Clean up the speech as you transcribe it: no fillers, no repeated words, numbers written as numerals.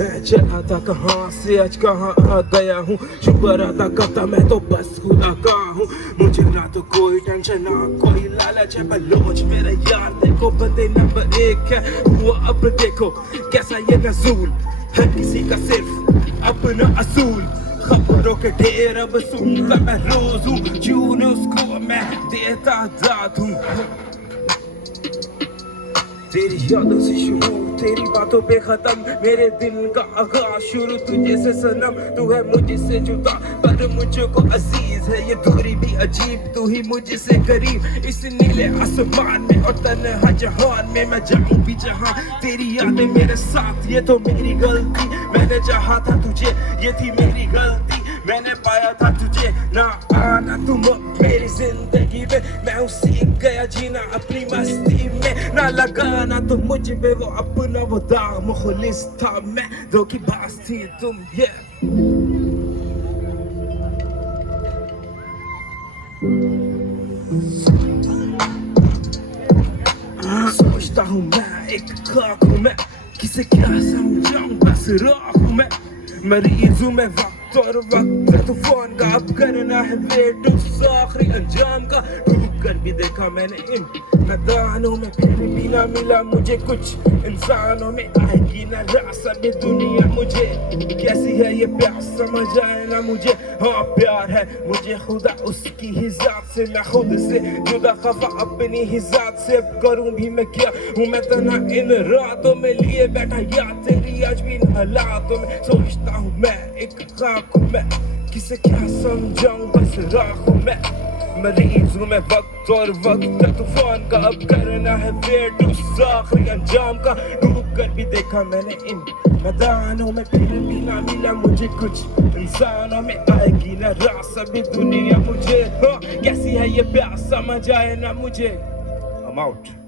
मैं चला था कहाँ से आज कहाँ आ गया हूँ, शुक्र अदा करता मैं तो बस खुदा का हूँ। मुझे ना तो कोई टेंशन ना कोई लालच है, बलोच मेरे यार देखो बंदे नंबर 1 है। हुआ अब देखो कैसा ये नजूल, हर किसी का सिर्फ अपना असूल। खबरों के ढेर अब सुनता मैं रोज हूँ, जून उसको मैं देता दाद हूँ। तेरी यादों से शुरू तेरी बातों पे खत्म, मेरे दिल का आगाज शुरू तुझे से सनम। तू है मुझसे जुदा पर मुझको अजीज है ये दूरी भी अजीब, तू ही मुझसे करीब। इस नीले आसमान में और तन्हा जहान में मैं जाऊं भी जहां, तेरी यादें मेरे साथ ये तो मेरी गलती। मैंने चाहा था तुझे ये थी मेरी गलती, मैंने पाया था तुझे ना आना तुम मेरी जिंदगी में। मैं सीख गया जीना अपनी मस्ती में, ना लगाना तो मुझ पे वो अपना वो दाग। मुखलिस था मैं धोखेबाज थी तुम ये। सोचता हूँ मैं एक खाक हूँ मैं, किसे क्या समझाऊं बस राख हूँ मैं। मरीज हूँ मैं वक्त और वक्त तूफान का, अब करना है वेट उस आखिरी अंजाम का। डूब कर भी देखा मैंने इन मैदानों में, फिर भी ना मिला मुझे कुछ। इंसानों में आएगी ना रास अभी दुनिया मुझे, कैसी है ये प्यार समझ आए ना मुझे। हाँ प्यार है मुझे खुदा उसकी ही जात से, मैं खुद से जुदा खफा अपनी ही जात से। अब करूं भी मैं क्या हूँ मैं तना इन रातों में लिए बैठा याद तेरी आज भी इन हालातों में। सोचता हूँ मैं एक खाक हूँ मैं, किसे क्या समझाऊं बस राख हूँ मैं। मरीज हूँ मैं वक्त और वक्त तूफान का, अब करना है वेट उस आखिरी अंजाम का। डूब कर भी देखा मैंने इन मैदानों में, फिर भी ना मिला मुझे कुछ। इंसानों में आएगी ना रास अभी दुनिया मुझे, हाँ कैसी है ये प्यास समझ आए ना मुझे। I'm out.